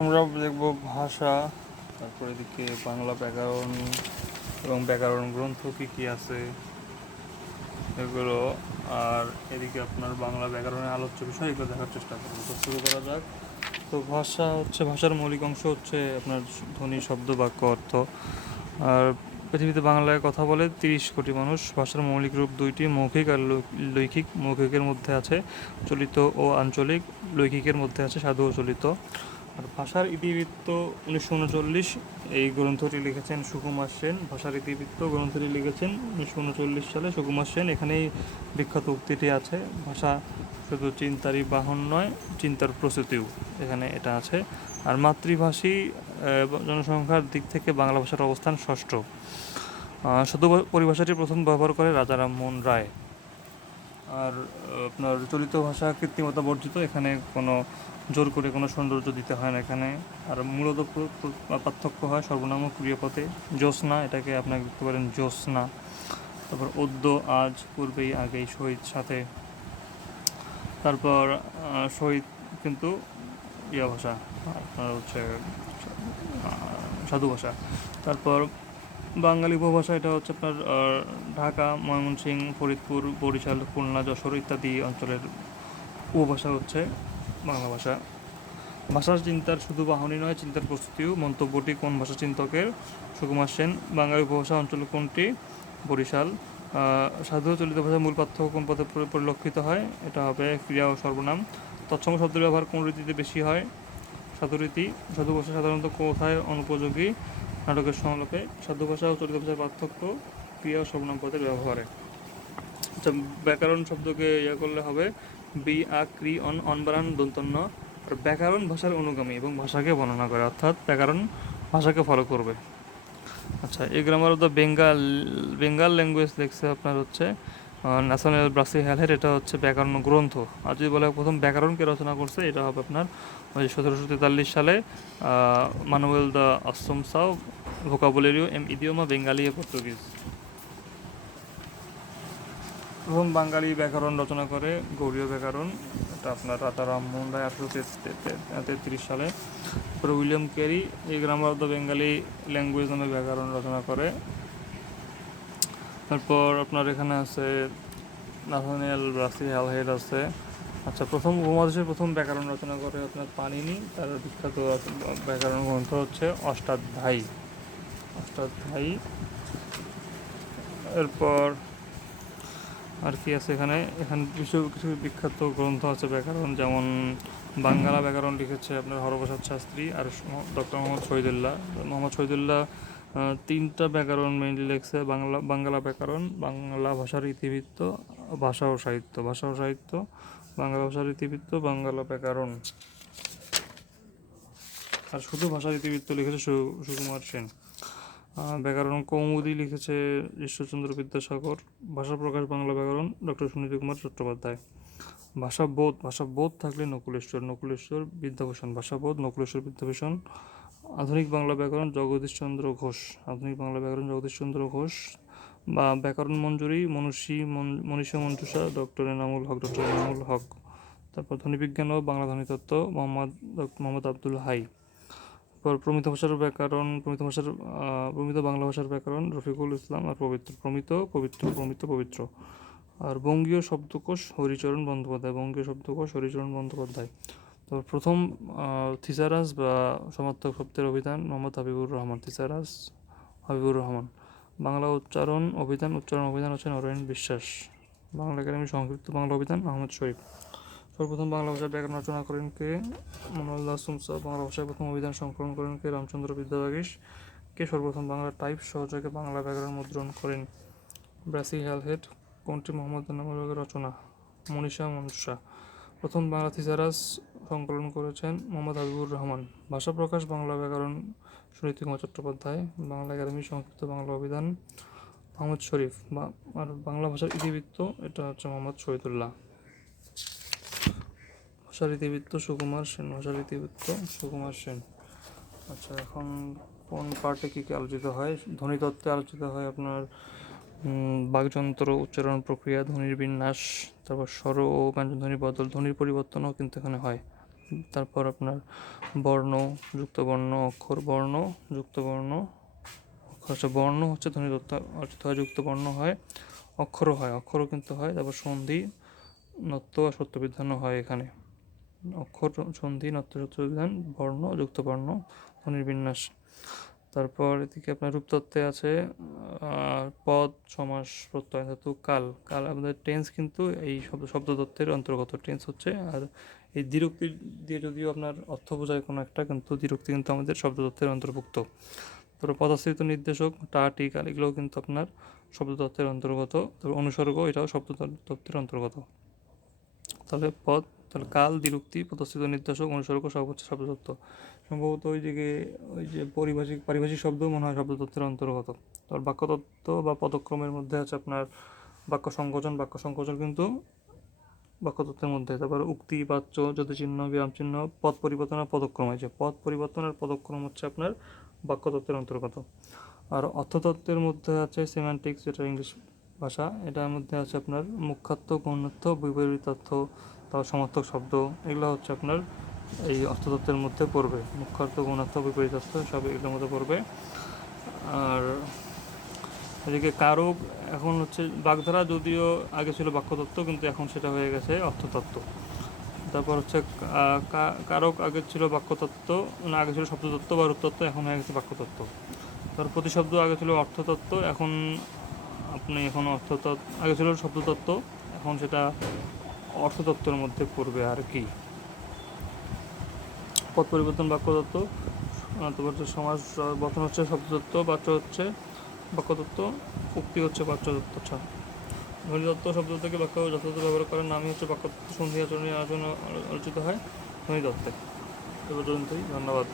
আমরা দেখব ভাষা, তারপরে এদিকে বাংলা ব্যাকরণ এবং ব্যাকরণ গ্রন্থ কি কি আছে এগুলো। আর এদিকে আপনার বাংলা ব্যাকরণের আলোচ্য বিষয়, এগুলো দেখার চেষ্টা করব। তো শুরু করা যাক। তো ভাষা হচ্ছে, ভাষার মৌলিক অংশ হচ্ছে আপনার ধ্বনি, শব্দ, বাক্য, অর্থ। আর পৃথিবীতে বাংলায় কথা বলে তিরিশ কোটি মানুষ। ভাষার মৌলিক রূপ দুইটি, মৌখিক আর লৈখিক মৌখিকের মধ্যে আছে চলিত ও আঞ্চলিক লৈখিকের মধ্যে আছে সাধু ও চলিত। আর ভাষার ইতিবৃত্ত উনিশশো উনচল্লিশ, এই গ্রন্থটি লিখেছেন সুকুমার সেন। ভাষার ইতিবৃত্ত গ্রন্থটি লিখেছেন উনিশশো উনচল্লিশ সালে সুকুমার সেন। এখানেই বিখ্যাত উক্তিটি আছে, ভাষা শুধু চিন্তারই বাহন নয়, চিন্তার প্রস্তুতিও এখানে এটা আছে। আর মাতৃভাষী জনসংখ্যার দিক থেকে বাংলা ভাষার অবস্থান ষষ্ঠ। শুধু পরিভাষাটি প্রথম ব্যবহার করে রাজা রামমোহন রায়। আর আপনার চলিত ভাষা কৃত্রিমতা বর্জিত, এখানে কোনো জোর করে কোনো সৌন্দর্য দিতে হয় না এখানে। আর মূলত প্র- প্র- পার্থক্য হয় সর্বনাম ও ক্রিয়াপদে। জ্যোৎস্না, এটাকে আপনাকে দেখতে পারেন জ্যোৎস্না। তারপর অদ্য, আজ, পূর্বেই, আগেই, শহীদ, সাথে। তারপর শহীদ কিন্তু ইয়া ভাষা, আপনার হচ্ছে সাধু ভাষা। তারপর বাঙালি উপভাষা এটা হচ্ছে আপনার ঢাকা, ময়মনসিংহ, ফরিদপুর, বরিশাল, খুলনা, যশোর ইত্যাদি অঞ্চলের উপভাষা হচ্ছে বাংলা ভাষা। ভাষার চিন্তার শুধু বাহনী নয়, চিন্তার প্রস্তুতিও। মন্তব্যটি কোন ভাষা চিন্তকের? সুকুমার সেন, বাঙালি উপভাষা অঞ্চল কোনটি? বরিশাল। সাধু চলিত ভাষার মূল পার্থক্য কোন পরি- পরিলক্ষিত হয়? এটা হবে ক্রিয়া ও সর্বনাম। তৎসম শব্দের ব্যবহার কোন রীতিতে বেশি হয়? সাধু রীতি, সাধু ভাষা সাধারণত কোথায় অনুপযোগী? নাটকের সংলাপে সাধু ভাষা ও চলিত ভাষার পার্থক্য ক্রিয়া ও সর্বনাম পদের ব্যবহারে। আচ্ছা ব্যাকরণ শব্দকে ইয়ে করলে হবে বি, আ, ক্রি, অন, অনবারান, দন্তন্য আর ব্যাকরণ ভাষার অনুগামী এবং ভাষাকে বর্ণনা করে, অর্থাৎ ব্যাকরণ ভাষাকে ফলো করবে। আচ্ছা এই grammar of the Bengal Bengal language লেখছে আপনার হচ্ছে ন্যাশনাল ব্রাসি হ্যালহের এটা হচ্ছে ব্যাকরণ গ্রন্থ। আর যদি বলে প্রথম ব্যাকরণকে রচনা করছে, এটা হবে আপনার ওই সতেরোশো তেতাল্লিশ সালে মানুয়েল দ্য আসম সাউ ভোকাবুলারিও এম ইডিওমা বেঙ্গালি এ পর্তুগিজ প্রথম বাঙালি ব্যাকরণ রচনা করে, গৌরীয় ব্যাকরণ, এটা আপনার রাজা রামমোহন রায় আঠারোশো তেত্রিশ সালে। তারপরে উইলিয়াম ক্যারি এই গ্রামার দ্য বেঙ্গালি ল্যাঙ্গুয়েজ নামে ব্যাকরণ রচনা করে। তারপর আপনার এখানে আছে ন্যাশনাল ব্রাসি হ্যালহেড আছে। আচ্ছা প্রথম উপমহাদেশের প্রথম ব্যাকরণ রচনা করে আপনার পানিনি, তার বিখ্যাত ব্যাকরণ গ্রন্থ হচ্ছে অষ্টাধ্যায়ী। অষ্টাধ্যায়ী। এরপর আর কি আছে এখানে? এখানে কিছু কিছু বিখ্যাত গ্রন্থ আছে ব্যাকরণ, যেমন বাঙ্গালা ব্যাকরণ লিখেছে আপনার হরপ্রসাদ শাস্ত্রী আর ডক্টর মোহাম্মদ শহীদুল্লাহ। মোহাম্মদ শহীদুল্লাহ তিনটা ব্যাকরণ মেইনলি লিখছে, বাংলা বাংলা ব্যাকরণ, বাংলা ভাষার ইতিবৃত্ত, ভাষা ও সাহিত্য। ভাষা ও সাহিত্য, বাংলা ভাষার ইতিবৃত্ত, বাংলা ব্যাকরণ। আর শুধু ভাষার ইতিবৃত্ত লিখেছে সুকুমার সেন। ব্যাকরণ কৌমুদি লিখেছে ঈশ্বরচন্দ্র বিদ্যাসাগর। ভাষা প্রকাশ বাংলা ব্যাকরণ ডক্টর সুনীতি কুমার চট্টোপাধ্যায়। ভাষা বোধ ভাষা বোধ থাকলে নকুলেশ্বর নকুলেশ্বর বিদ্যাভূষণ। ভাষা বোধ, নকুলেশ্বর বিদ্যাভূষণ। আধুনিক বাংলা ব্যাকরণ জগদীশচন্দ্র ঘোষ। আধুনিক বাংলা ব্যাকরণ জগদীশচন্দ্র ঘোষ বা ব্যাকরণ মঞ্জুরি মনুষী মন- মনীষা মঞ্জুষা, ডক্টর এনামুল হক, ডক্টর এনামুল হক। তারপর ধ্বনিবিজ্ঞান ও বাংলা ধ্বনিতত্ত্ব মোহাম্মদ মোহাম্মদ আব্দুল হাই। তারপর প্রমিত ভাষার ব্যাকরণ, প্রমিত ভাষার প্রমিত বাংলা ভাষার ব্যাকরণ রফিকুল ইসলাম আর পবিত্র, প্রমিত পবিত্র প্রমিত, পবিত্র। আর বঙ্গীয় শব্দকোষ হরিচরণ বন্দ্যোপাধ্যায়, বঙ্গীয় শব্দকোষ হরিচরণ বন্দ্যোপাধ্যায়। তো প্রথম থিসারাস বা সমার্থক শব্দের অভিধান মোহাম্মদ হাবিবুর রহমান থিসারাস হাবিবুর রহমান। বাংলা উচ্চারণ, অভিধান উচ্চারণ অভিধান হচ্ছে নরেন বিশ্বাস। বাংলা একাডেমি সংক্ষিপ্ত বাংলা অভিধান, আহমদ শরীফ। সর্বপ্রথম বাংলা ভাষার ব্যাকরণ রচনা করেন কে? মনোয়াল দাস সুমসা বাংলা ভাষায় প্রথম অভিধান সংকলন করেন কে? রামচন্দ্র বিদ্যাবাগীশ কে সর্বপ্রথম বাংলা টাইপ সহযোগে বাংলা ব্যাকরণ মুদ্রণ করেন? ব্রাসি হ্যালহেড কোনটি মোহাম্মদ রচনা? মনীষা মনসা। প্রথম বাংলা থিসারাস সংকলন করেছেন মোহাম্মদ হাবিবুর রহমান। ভাষা প্রকাশ, বাংলা ব্যাকরণ, সুনীতি কুমার চট্টোপাধ্যায়, বাংলা একাডেমি, সংক্ষিপ্ত বাংলা অভিধান মোহাম্মদ শরীফ, বা- আর বাংলা ভাষার ইতিবৃত্ত, এটা হচ্ছে মোহাম্মদ শহীদুল্লাহ। ভাষার ইতিবৃত্ত, সুকুমার সেন। ভাষার ইতিবৃত্ত, সুকুমার সেন। আচ্ছা এখন কোন পার্টে কী কী আলোচিত হয়? ধ্বনিতত্ত্বে আলোচিত হয় আপনার বাকযন্ত্র উচ্চারণ প্রক্রিয়া, ধ্বনির বিন্যাস, তারপর স্বর ও ব্যঞ্জনধ্বনির বদল, ধ্বনির পরিবর্তনও কিন্তু এখানে হয়। তারপর আপনার বর্ণ যুক্ত বর্ণ অক্ষর বর্ণ যুক্ত বর্ণ অক্ষর হচ্ছে বর্ণ হচ্ছে ধ্বনি অর্চিত হয় যুক্ত বর্ণ হয়, অক্ষরও হয়, অক্ষরও কিন্তু হয়, তারপর সন্ধি, নত্য আর সত্যবিধানও হয় এখানে। অক্ষর, সন্ধি, নত্য, সত্যবিধান, বর্ণ যুক্ত বর্ণ ধ্বনির বিন্যাস। তারপর এদিকে আপনার রূপতত্ত্বে আছে পদ, সমাস, প্রত্যয়, ধাতু, কাল। কাল আমাদের টেন্স কিন্তু এই শব্দ, শব্দতত্ত্বের অন্তর্গত টেন্স হচ্ছে। আর এই দ্বিরুক্তি দিয়ে যদিও আপনার অর্থ বোঝায় কোনো একটা, কিন্তু দ্বিরুক্তি কিন্তু আমাদের শব্দতত্ত্বের অন্তর্ভুক্ত। তারপর পদাশ্রিত নির্দেশক, টা, টি, কাল, এগুলোও কিন্তু আপনার শব্দতত্ত্বের অন্তর্গত। তারপর অনুসর্গ, এটাও শব্দতত্ত্বের অন্তর্গত। তাহলে পদ তাহলে কাল দ্বিরুক্তি পদস্থিত নির্দেশক অনুসর্গ হচ্ছে শব্দতত্ত্ব। সম্ভবত ওই দিকে ওই যে পরিভাষিক পারিভাষিক শব্দ মনে হয় শব্দতত্ত্বের অন্তর্গত। তার বাক্যতত্ত্ব বা পদক্রমের মধ্যে আছে আপনার বাক্য সংকোচন। বাক্য সংকোচন কিন্তু বাক্যতত্ত্বের মধ্যে। তারপর উক্তি, বাচ্য যদি চিহ্ন বিরাম চিহ্ন পদ পরিবর্তন আর পদক্রম। আছে পদ পরিবর্তন আর পদক্রম হচ্ছে আপনার বাক্যতত্ত্বের অন্তর্গত। আর অর্থতত্ত্বের মধ্যে আছে সিম্যান্টিক্স যেটা ইংলিশ ভাষা। এটার মধ্যে আছে আপনার মুখ্যার্থ গৌণার্থ বিপরীতার্থ তারপর সমার্থক শব্দ, এগুলো হচ্ছে আপনার এই অর্থতত্ত্বের মধ্যে পড়বে। মুখ্যার্থ গৌণার্থ, বিপরীতার্থ সব এগুলোর মধ্যে পড়বে। আর এদিকে কারক, এখন হচ্ছে বাগধারা যদিও আগে ছিল বাক্যতত্ত্ব, কিন্তু এখন সেটা হয়ে গেছে অর্থতত্ত্ব। তারপর হচ্ছে কারক আগে ছিল বাক্যতত্ত্ব, না, আগে ছিল শব্দতত্ত্ব বা রূপতত্ত্ব, এখন হয়ে গেছে বাক্যতত্ত্ব। তার প্রতিশব্দ আগে ছিল অর্থতত্ত্ব, এখন আপনি এখন অর্থতত্ত্ব, আগে ছিল শব্দতত্ত্ব, এখন সেটা অর্থতত্ত্বের মধ্যে পড়বে আর কি। পথ পরিবর্তন, বাক্যতত্ত্ব তারপর হচ্ছে সমাজ গঠন হচ্ছে শব্দতত্ত্ব, বাচ্য হচ্ছে বাক্যতত্ত্ব, উক্তি হচ্ছে বাচ্যতত্ত্ব আচ্ছা। ধ্বনিতত্ত্ব শব্দ থেকে বাক্য যথাযথ ব্যবহার করার নামই হচ্ছে বাক্যতত্ত্ব, সন্ধি, আচরণের আলোচনা আলোচিত হয় ধ্বনিতত্ত্বে। পর্যন্তই, ধন্যবাদ।